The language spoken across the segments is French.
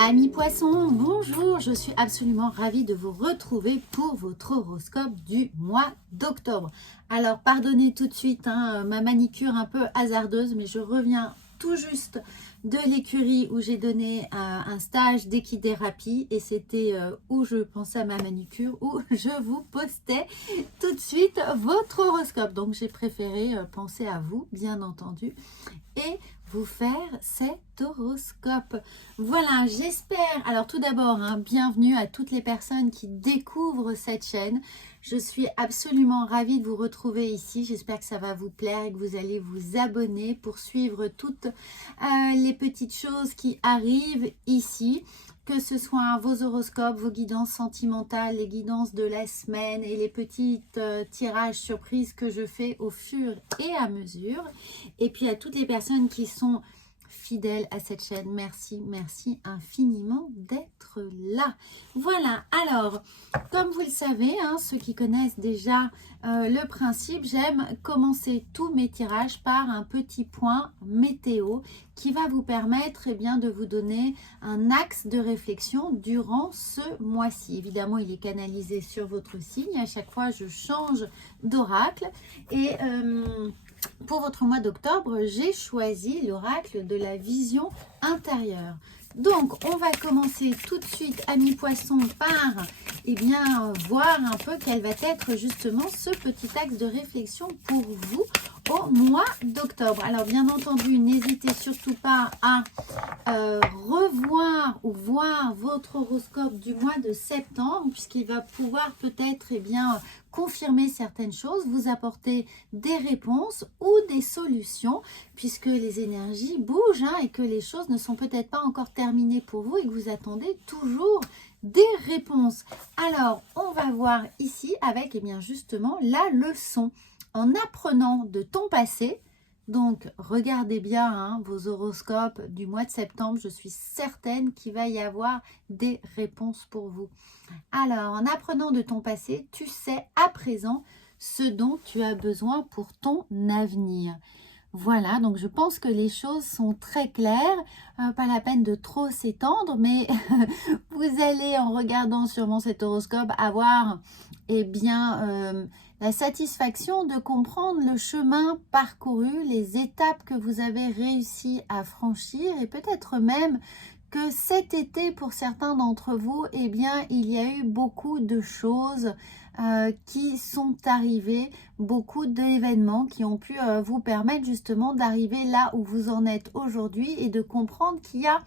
Amis poissons, bonjour, je suis absolument ravie de vous retrouver pour votre horoscope du mois d'octobre. Alors pardonnez tout de suite ma manicure un peu hasardeuse, mais je reviens tout juste de l'écurie où j'ai donné un stage d'équithérapie et c'était où je pensais à ma manicure, où je vous postais tout de suite votre horoscope. Donc j'ai préféré penser à vous, bien entendu, et vous faire cet horoscope. Voilà, j'espère. Alors tout d'abord, bienvenue à toutes les personnes qui découvrent cette chaîne. Je suis absolument ravie de vous retrouver ici. J'espère que ça va vous plaire et que vous allez vous abonner pour suivre toutes les petites choses qui arrivent ici. Que ce soit vos horoscopes, vos guidances sentimentales, les guidances de la semaine et les petites tirages surprises que je fais au fur et à mesure. Et puis à toutes les personnes qui sont fidèles à cette chaîne, merci infiniment d'être là. Voilà, alors, comme vous le savez, ceux qui connaissent déjà le principe, j'aime commencer tous mes tirages par un petit point météo qui va vous permettre de vous donner un axe de réflexion durant ce mois-ci. Évidemment, il est canalisé sur votre signe. À chaque fois, je change d'oracle. Et pour votre mois d'octobre, j'ai choisi l'oracle de la vision intérieure. Donc, on va commencer tout de suite, amis poissons, par voir un peu quel va être justement ce petit axe de réflexion pour vous au mois d'octobre. Alors, bien entendu, n'hésitez surtout pas à revoir ou voir votre horoscope du mois de septembre, puisqu'il va pouvoir peut-être confirmer certaines choses, vous apporter des réponses ou des solutions, puisque les énergies bougent et que les choses ne sont peut-être pas encore terminées pour vous et que vous attendez toujours des réponses. Alors, on va voir ici avec justement la leçon. En apprenant de ton passé, donc regardez bien vos horoscopes du mois de septembre, je suis certaine qu'il va y avoir des réponses pour vous. Alors, en apprenant de ton passé, tu sais à présent ce dont tu as besoin pour ton avenir. Voilà, donc je pense que les choses sont très claires, pas la peine de trop s'étendre, mais vous allez, en regardant sûrement cet horoscope, avoir la satisfaction de comprendre le chemin parcouru, les étapes que vous avez réussi à franchir et peut-être même que cet été, pour certains d'entre vous, il y a eu beaucoup de choses qui sont arrivées, beaucoup d'événements qui ont pu vous permettre justement d'arriver là où vous en êtes aujourd'hui et de comprendre qu'il y a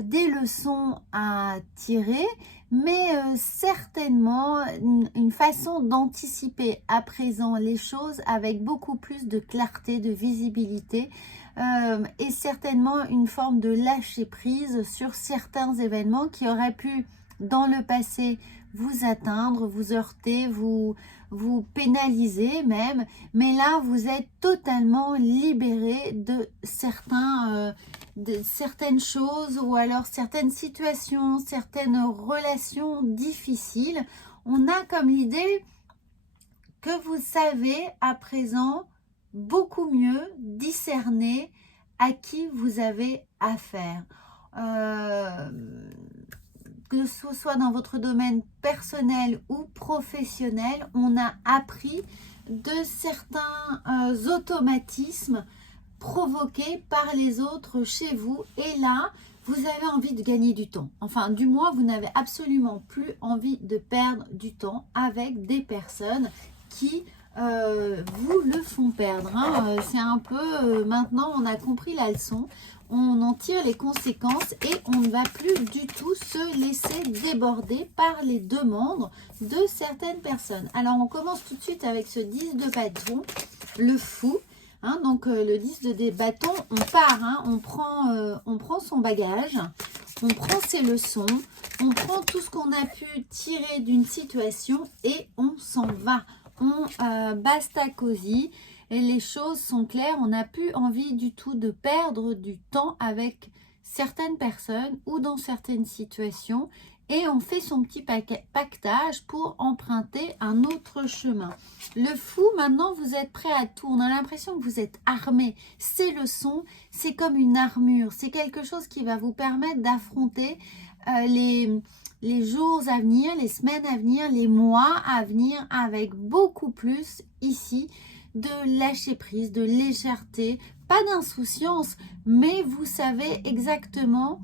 des leçons à tirer, mais certainement une façon d'anticiper à présent les choses avec beaucoup plus de clarté, de visibilité et certainement une forme de lâcher prise sur certains événements qui auraient pu dans le passé vous atteindre, vous heurter, vous pénaliser même, mais là vous êtes totalement libéré de certaines choses ou alors certaines situations, certaines relations difficiles. On a comme l'idée que vous savez à présent beaucoup mieux discerner à qui vous avez affaire. Que ce soit dans votre domaine personnel ou professionnel, on a appris de certains automatismes provoqués par les autres chez vous. Et là, vous avez envie de gagner du temps. Enfin, du moins, vous n'avez absolument plus envie de perdre du temps avec des personnes qui vous le font perdre. C'est un peu, maintenant, on a compris la leçon. On en tire les conséquences et on ne va plus du tout se laisser déborder par les demandes de certaines personnes. Alors, on commence tout de suite avec ce 10 de bâton, le fou. Donc, le 10 de bâton, on part, on prend son bagage, on prend ses leçons, on prend tout ce qu'on a pu tirer d'une situation et on s'en va. On basta cosy. Et les choses sont claires, on n'a plus envie du tout de perdre du temps avec certaines personnes ou dans certaines situations. et on fait son petit pactage pour emprunter un autre chemin. Le fou, maintenant, vous êtes prêt à tout. On a l'impression que vous êtes armé. Ces leçons, c'est comme une armure. C'est quelque chose qui va vous permettre d'affronter les jours à venir, les semaines à venir, les mois à venir avec beaucoup plus ici de lâcher prise, de légèreté, pas d'insouciance, mais vous savez exactement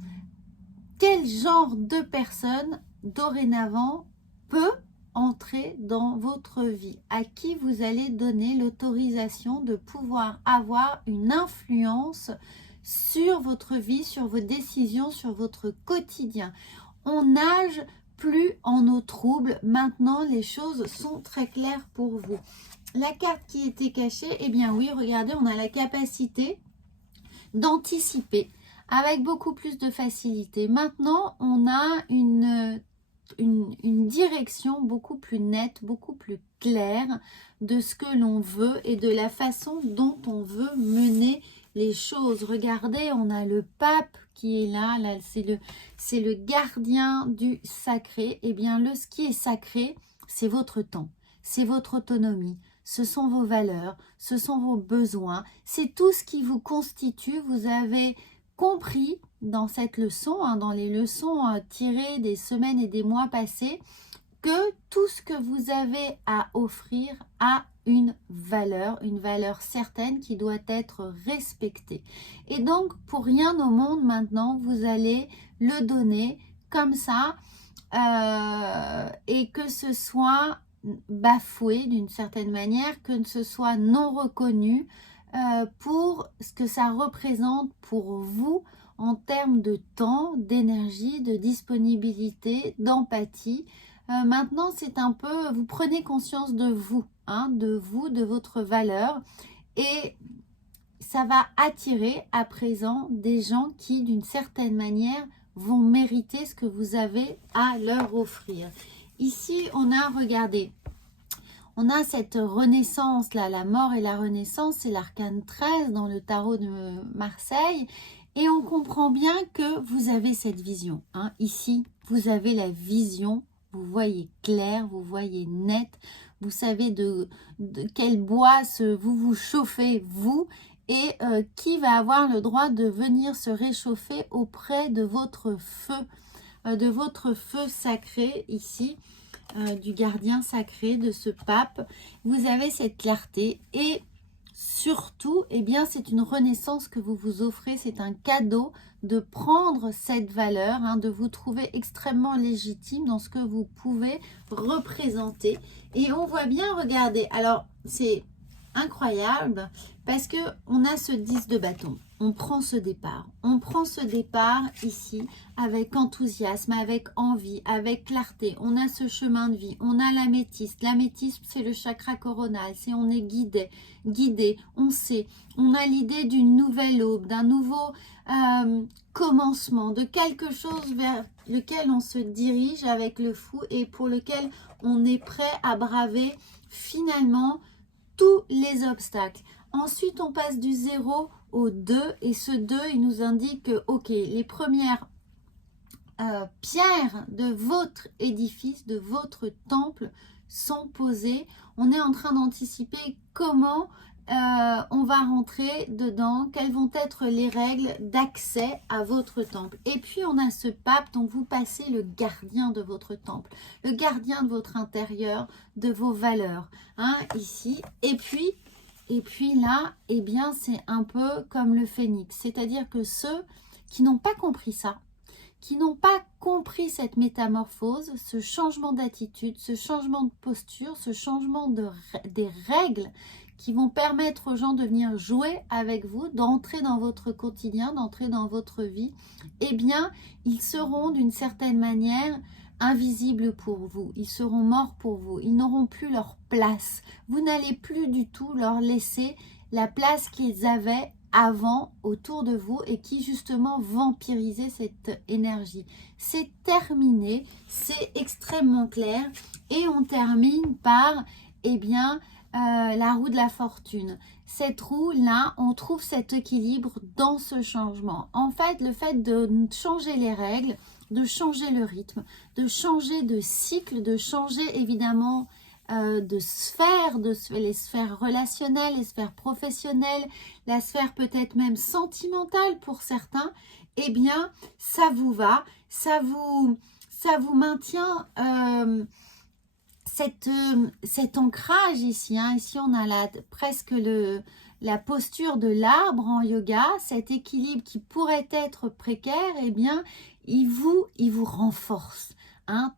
quel genre de personne dorénavant peut entrer dans votre vie, à qui vous allez donner l'autorisation de pouvoir avoir une influence sur votre vie, sur vos décisions, sur votre quotidien. On nage plus en eau trouble. Maintenant, les choses sont très claires pour vous. La carte qui était cachée, eh bien oui, regardez, on a la capacité d'anticiper avec beaucoup plus de facilité. Maintenant, on a une direction beaucoup plus nette, beaucoup plus claire de ce que l'on veut et de la façon dont on veut mener les choses. Regardez, on a le pape qui est là, c'est le gardien du sacré. Eh bien, ce qui est sacré, c'est votre temps, c'est votre autonomie, ce sont vos valeurs, ce sont vos besoins, c'est tout ce qui vous constitue. Vous avez compris dans cette leçon, dans les leçons tirées des semaines et des mois passés, que tout ce que vous avez à offrir a une valeur certaine qui doit être respectée. Et donc, pour rien au monde maintenant, vous allez le donner comme ça et que ce soit bafoué d'une certaine manière, que ce soit non reconnu pour ce que ça représente pour vous en termes de temps, d'énergie, de disponibilité, d'empathie. Maintenant, c'est un peu, vous prenez conscience de vous, de votre valeur, et ça va attirer à présent des gens qui, d'une certaine manière, vont mériter ce que vous avez à leur offrir. Ici, on a, regardez, on a cette renaissance là, la mort et la renaissance, c'est l'arcane 13 dans le tarot de Marseille. Et on comprend bien que vous avez cette vision. Ici, vous avez la vision, vous voyez clair, vous voyez net, vous savez de quel bois vous chauffez, vous, et qui va avoir le droit de venir se réchauffer auprès de votre feu sacré ici. Du gardien sacré, de ce pape. Vous avez cette clarté et surtout, eh bien, c'est une renaissance que vous vous offrez. C'est un cadeau de prendre cette valeur, de vous trouver extrêmement légitime dans ce que vous pouvez représenter. Et on voit bien, regardez, alors c'est incroyable parce que on a ce 10 de bâton. On prend ce départ ici avec enthousiasme, avec envie, avec clarté. On a ce chemin de vie, on a l'améthyste. L'améthyste, c'est le chakra coronal, c'est on est guidé, on sait. On a l'idée d'une nouvelle aube, d'un nouveau commencement, de quelque chose vers lequel on se dirige avec le fou et pour lequel on est prêt à braver finalement tous les obstacles. Ensuite, on passe du 0 au 2 et ce 2, il nous indique que, ok, les premières pierres de votre édifice, de votre temple sont posées. On est en train d'anticiper comment on va rentrer dedans, quelles vont être les règles d'accès à votre temple. Et puis, on a ce pape, donc vous passez le gardien de votre temple, le gardien de votre intérieur, de vos valeurs, ici. Et puis là, eh bien, c'est un peu comme le phénix. C'est-à-dire que ceux qui n'ont pas compris ça, qui n'ont pas compris cette métamorphose, ce changement d'attitude, ce changement de posture, ce changement des règles qui vont permettre aux gens de venir jouer avec vous, d'entrer dans votre quotidien, d'entrer dans votre vie, eh bien, ils seront d'une certaine manière invisibles pour vous, ils seront morts pour vous, ils n'auront plus leur place. Vous n'allez plus du tout leur laisser la place qu'ils avaient avant autour de vous et qui justement vampirisait cette énergie. C'est terminé, c'est extrêmement clair et on termine par, eh bien, la roue de la fortune. Cette roue-là, on trouve cet équilibre dans ce changement. En fait, le fait de changer les règles, de changer le rythme, de changer de cycle, de changer évidemment de sphère, les sphères relationnelles, les sphères professionnelles, la sphère peut-être même sentimentale pour certains, eh bien, ça vous va, ça vous maintient cet ancrage ici. Ici, on a presque la posture de l'arbre en yoga, cet équilibre qui pourrait être précaire, eh bien, il vous renforce.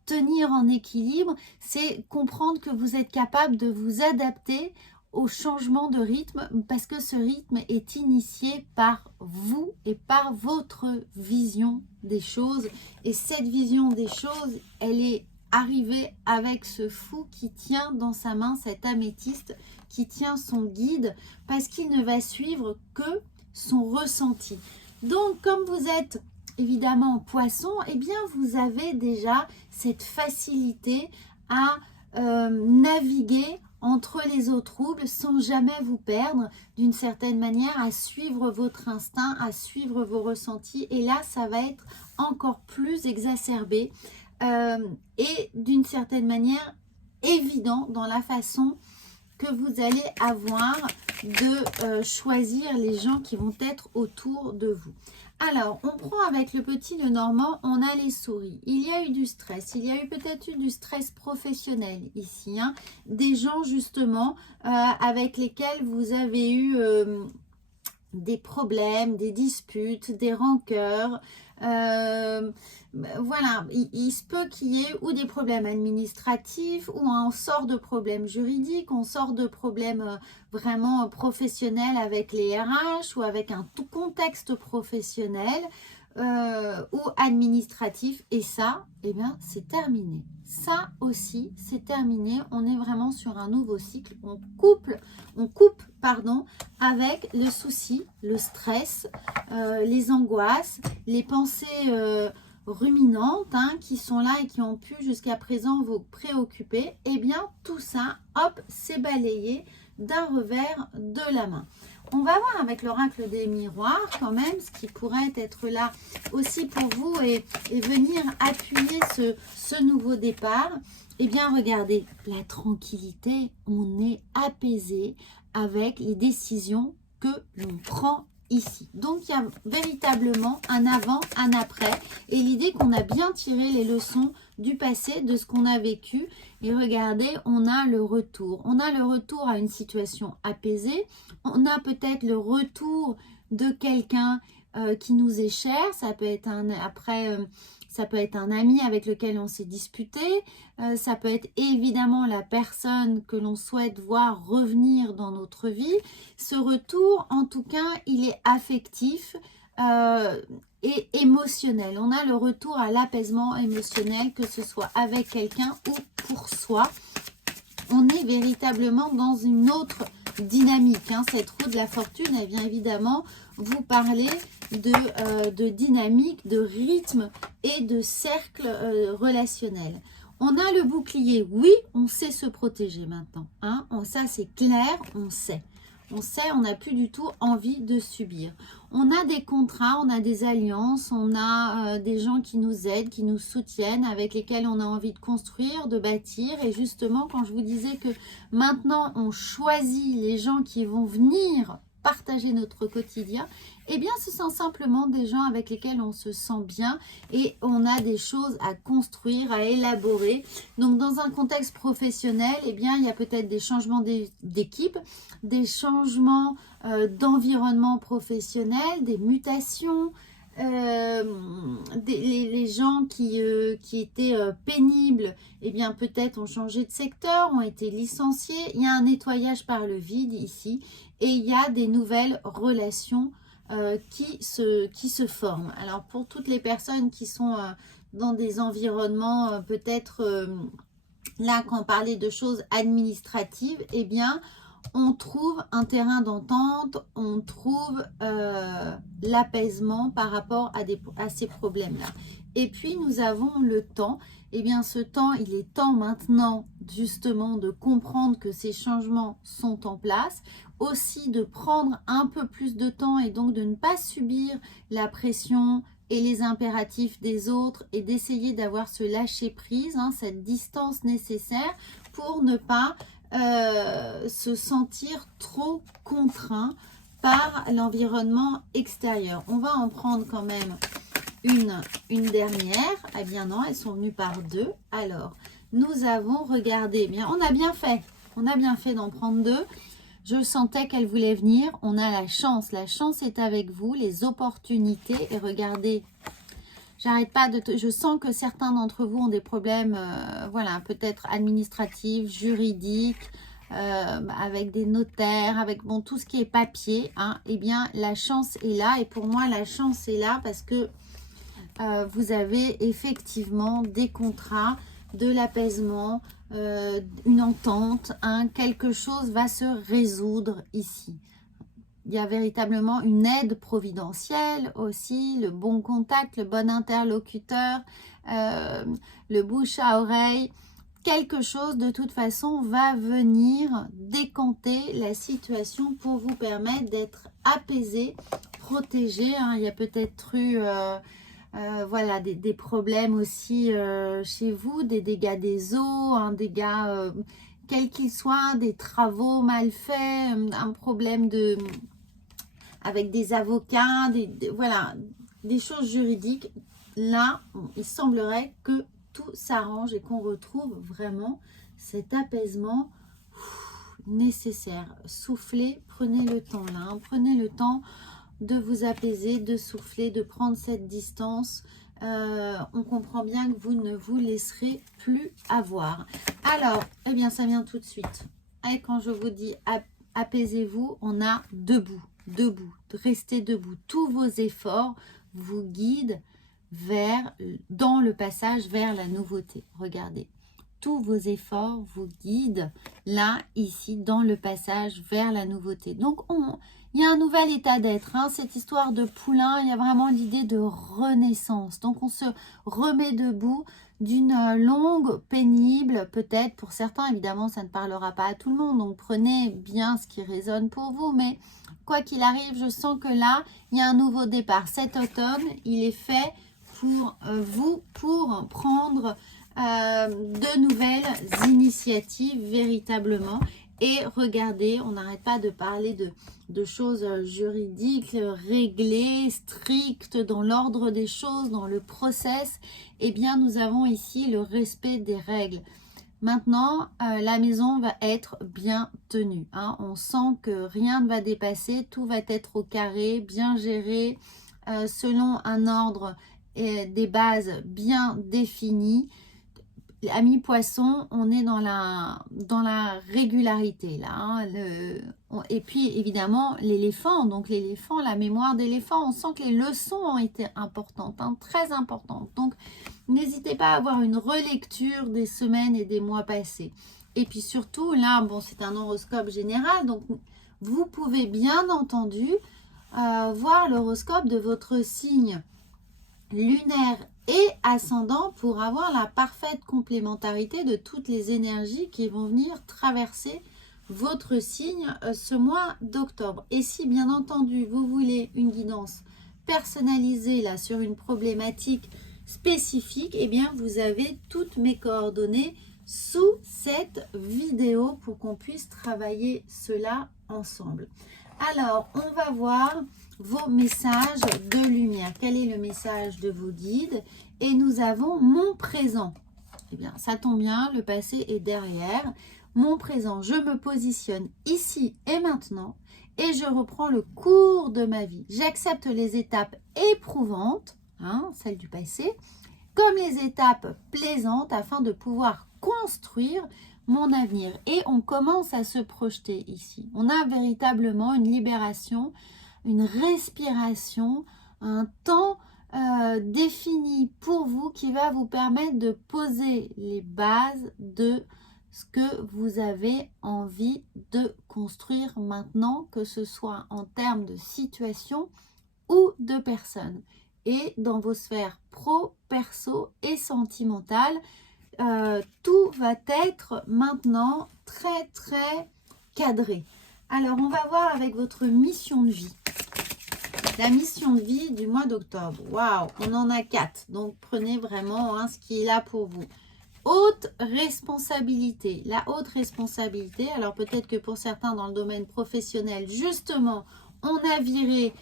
Tenir en équilibre, c'est comprendre que vous êtes capable de vous adapter au changement de rythme parce que ce rythme est initié par vous et par votre vision des choses. Et cette vision des choses, elle est arrivée avec ce fou qui tient dans sa main cet améthyste, qui tient son guide parce qu'il ne va suivre que son ressenti. Donc, comme vous êtes évidemment poisson, eh bien vous avez déjà cette facilité à naviguer entre les eaux troubles sans jamais vous perdre, d'une certaine manière, à suivre votre instinct, à suivre vos ressentis. Et là, ça va être encore plus exacerbé et d'une certaine manière évident dans la façon que vous allez avoir de choisir les gens qui vont être autour de vous. Alors, on prend avec le petit Lenormand, on a les souris. Il y a eu du stress, il y a eu peut-être eu du stress professionnel ici. Des gens justement avec lesquels vous avez eu des problèmes, des disputes, des rancœurs. Voilà, il se peut qu'il y ait ou des problèmes administratifs ou on sort de problèmes juridiques, on sort de problèmes vraiment professionnels avec les RH ou avec un tout contexte professionnel ou administratif. Et ça, eh bien, c'est terminé. Ça aussi, c'est terminé. On est vraiment sur un nouveau cycle. On coupe avec le souci, le stress, les angoisses, les pensées ruminantes qui sont là et qui ont pu jusqu'à présent vous préoccuper. Eh bien, tout ça, hop, c'est balayé d'un revers de la main. On va voir avec l'oracle des miroirs quand même ce qui pourrait être là aussi pour vous et venir appuyer ce nouveau départ. Eh bien, regardez, la tranquillité, on est apaisé avec les décisions que l'on prend ici. Donc, il y a véritablement un avant, un après et l'idée qu'on a bien tiré les leçons du passé, de ce qu'on a vécu. Et regardez, on a le retour. On a le retour à une situation apaisée. On a peut-être le retour de quelqu'un qui nous est cher. Ça peut être ça peut être un ami avec lequel on s'est disputé. Ça peut être évidemment la personne que l'on souhaite voir revenir dans notre vie. Ce retour, en tout cas, il est affectif et émotionnel. On a le retour à l'apaisement émotionnel, que ce soit avec quelqu'un ou pour soi. On est véritablement dans une autre dynamique. Cette roue de la fortune, elle vient évidemment vous parler de dynamique, de rythme et de cercle relationnel. On a le bouclier. Oui, on sait se protéger maintenant. Ça, c'est clair, on sait. On sait, on n'a plus du tout envie de subir. On a des contrats, on a des alliances, on a des gens qui nous aident, qui nous soutiennent, avec lesquels on a envie de construire, de bâtir. Et justement, quand je vous disais que maintenant, on choisit les gens qui vont venir partager notre quotidien, eh bien, ce sont simplement des gens avec lesquels on se sent bien et on a des choses à construire, à élaborer. Donc, dans un contexte professionnel, eh bien, il y a peut-être des changements d'équipe, des changements d'environnement professionnel, des mutations, les gens qui étaient pénibles, eh bien peut-être ont changé de secteur, ont été licenciés. Il y a un nettoyage par le vide ici et il y a des nouvelles relations qui se forment. Alors pour toutes les personnes qui sont dans des environnements peut-être là quand on parlait de choses administratives, eh bien on trouve un terrain d'entente, on trouve l'apaisement par rapport à ces problèmes-là. Et puis, nous avons le temps. Eh bien, ce temps, il est temps maintenant justement de comprendre que ces changements sont en place, aussi de prendre un peu plus de temps et donc de ne pas subir la pression et les impératifs des autres et d'essayer d'avoir ce lâcher prise, cette distance nécessaire pour ne pas se sentir trop contraint par l'environnement extérieur. On va en prendre quand même une dernière. Eh bien non, elles sont venues par deux. Alors, nous avons regardé. Eh bien, on a bien fait d'en prendre deux. Je sentais qu'elle voulait venir. On a la chance est avec vous, les opportunités. Et regardez, j'arrête pas je sens que certains d'entre vous ont des problèmes, voilà, peut-être administratifs, juridiques, avec des notaires, avec bon, tout ce qui est papier. Eh bien, la chance est là. Et pour moi, la chance est là parce que vous avez effectivement des contrats, de l'apaisement, une entente, quelque chose va se résoudre ici. Il y a véritablement une aide providentielle aussi, le bon contact, le bon interlocuteur, le bouche à oreille. Quelque chose de toute façon va venir décanter la situation pour vous permettre d'être apaisé, protégé. Il y a peut-être eu voilà, des problèmes aussi chez vous, des dégâts des eaux, un dégât quel qu'il soit, des travaux mal faits, un problème avec des avocats, voilà, des choses juridiques. Là, il semblerait que tout s'arrange et qu'on retrouve vraiment cet apaisement nécessaire. Soufflez, prenez le temps là, prenez le temps de vous apaiser, de souffler, de prendre cette distance. On comprend bien que vous ne vous laisserez plus avoir. Alors, eh bien, ça vient tout de suite. Et quand je vous dis apaisez-vous, on a debout, restez debout. Tous vos efforts vous guident dans le passage vers la nouveauté. Regardez, tous vos efforts vous guident là, ici, dans le passage vers la nouveauté. Donc, il y a un nouvel état d'être. Cette histoire de poulain, il y a vraiment l'idée de renaissance. Donc, on se remet debout d'une longue, pénible, peut-être pour certains, évidemment, ça ne parlera pas à tout le monde. Donc, prenez bien ce qui résonne pour vous. Mais quoi qu'il arrive, je sens que là, il y a un nouveau départ. Cet automne, il est fait pour vous, pour prendre de nouvelles initiatives véritablement. Et regardez, on n'arrête pas de parler de choses juridiques, réglées, strictes, dans l'ordre des choses, dans le process. Eh bien, nous avons ici le respect des règles. Maintenant, la maison va être bien tenue. On sent que rien ne va dépasser, tout va être au carré, bien géré, selon un ordre et des bases bien définies. Amis poissons, on est dans la régularité là. Et puis évidemment l'éléphant, donc l'éléphant, la mémoire d'éléphant, on sent que les leçons ont été importantes, très importantes. Donc n'hésitez pas à avoir une relecture des semaines et des mois passés. Et puis surtout là, bon, c'est un horoscope général, donc vous pouvez bien entendu voir l'horoscope de votre signe lunaire et ascendant pour avoir la parfaite complémentarité de toutes les énergies qui vont venir traverser votre signe ce mois d'octobre. Et si bien entendu vous voulez une guidance personnalisée là sur une problématique spécifique, eh bien vous avez toutes mes coordonnées sous cette vidéo pour qu'on puisse travailler cela ensemble. Alors, on va voir vos messages de lumière. Quel est le message de vos guides? Et nous avons mon présent. Eh bien, ça tombe bien, le passé est derrière. Mon présent, je me positionne ici et maintenant et je reprends le cours de ma vie. J'accepte les étapes éprouvantes, celles du passé, comme les étapes plaisantes afin de pouvoir construire mon avenir. Et on commence à se projeter ici. On a véritablement une libération, une respiration, un temps défini pour vous qui va vous permettre de poser les bases de ce que vous avez envie de construire maintenant, que ce soit en termes de situation ou de personne. Et dans vos sphères pro, perso et sentimentales, tout va être maintenant très cadré. Alors, on va voir avec votre mission de vie. La mission de vie du mois d'octobre. Waouh, on en a 4. Donc, prenez vraiment ce qui est là pour vous. Haute responsabilité. La haute responsabilité, alors peut-être que pour certains dans le domaine professionnel, justement, on a viré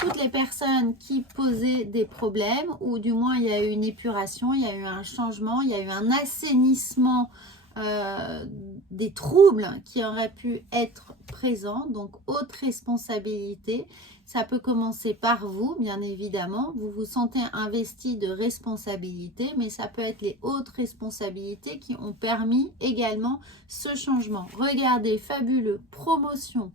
toutes les personnes qui posaient des problèmes, ou du moins il y a eu une épuration, il y a eu un changement, il y a eu un assainissement des troubles qui auraient pu être présents. Donc haute responsabilité, ça peut commencer par vous, bien évidemment, vous vous sentez investi de responsabilité, mais ça peut être les hautes responsabilités qui ont permis également ce changement. Regardez, fabuleux, promotion.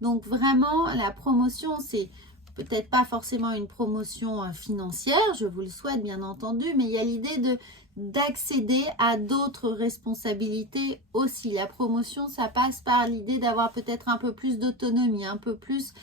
Donc vraiment, la promotion, c'est peut-être pas forcément une promotion financière, je vous le souhaite bien entendu, mais il y a l'idée d'accéder à d'autres responsabilités aussi. La promotion, ça passe par l'idée d'avoir peut-être un peu plus d'autonomie, un peu plus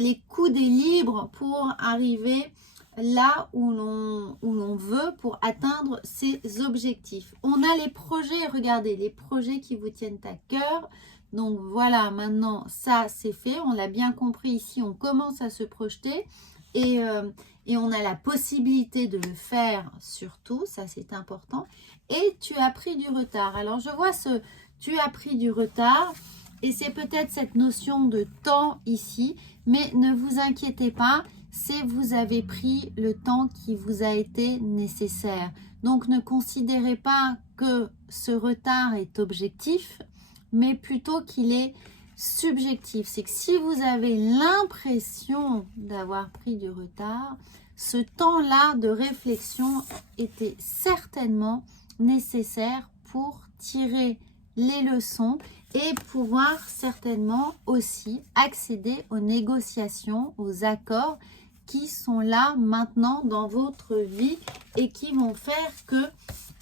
les coudes libres pour arriver là où l'on veut, pour atteindre ses objectifs. On a les projets, regardez, les projets qui vous tiennent à cœur. Donc voilà, maintenant ça c'est fait, on l'a bien compris ici, on commence à se projeter et on a la possibilité de le faire surtout, ça c'est important. Et tu as pris du retard. Alors je vois tu as pris du retard et c'est peut-être cette notion de temps ici, mais ne vous inquiétez pas, c'est vous avez pris le temps qui vous a été nécessaire. Donc ne considérez pas que ce retard est objectif, mais plutôt qu'il est subjectif. C'est que si vous avez l'impression d'avoir pris du retard, ce temps-là de réflexion était certainement nécessaire pour tirer les leçons et pouvoir certainement aussi accéder aux négociations, aux accords qui sont là maintenant dans votre vie et qui vont faire que,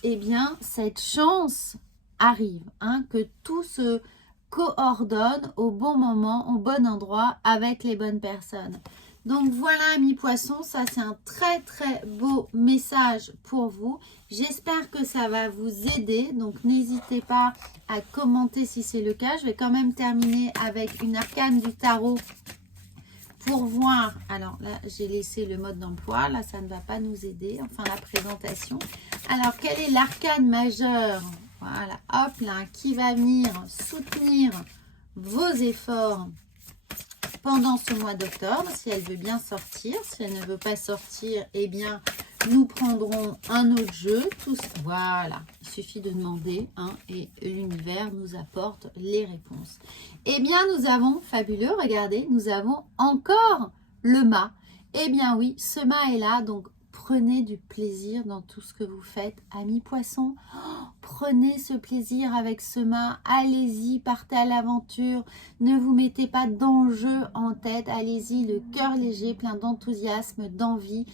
eh bien, cette chance arrive, que tout se coordonne au bon moment, au bon endroit, avec les bonnes personnes. Donc voilà, amis poissons, ça c'est un très beau message pour vous. J'espère que ça va vous aider, donc n'hésitez pas à commenter si c'est le cas. Je vais quand même terminer avec une arcane du tarot pour voir. Alors là, j'ai laissé le mode d'emploi, là ça ne va pas nous aider, enfin la présentation. Alors, quel est l'arcane majeur? Voilà, hop là, qui va venir soutenir vos efforts pendant ce mois d'octobre, si elle veut bien sortir. Si elle ne veut pas sortir, eh bien, nous prendrons un autre jeu. Tous, voilà, il suffit de demander et l'univers nous apporte les réponses. Eh bien, nous avons, fabuleux, regardez, nous avons encore le mât. Eh bien oui, ce mât est là, donc prenez du plaisir dans tout ce que vous faites, amis poissons. Prenez ce plaisir avec ce mât, allez-y, partez à l'aventure, ne vous mettez pas d'enjeu en tête, allez-y, le cœur léger, plein d'enthousiasme, d'envie,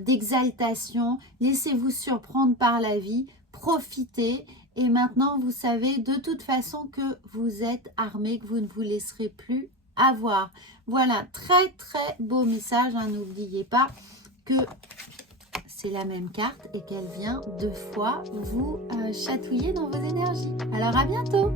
d'exaltation, laissez-vous surprendre par la vie, profitez, et maintenant vous savez de toute façon que vous êtes armé, que vous ne vous laisserez plus avoir. Voilà, très beau message, n'oubliez pas que c'est la même carte et qu'elle vient 2 fois vous chatouiller dans vos énergies. Alors à bientôt!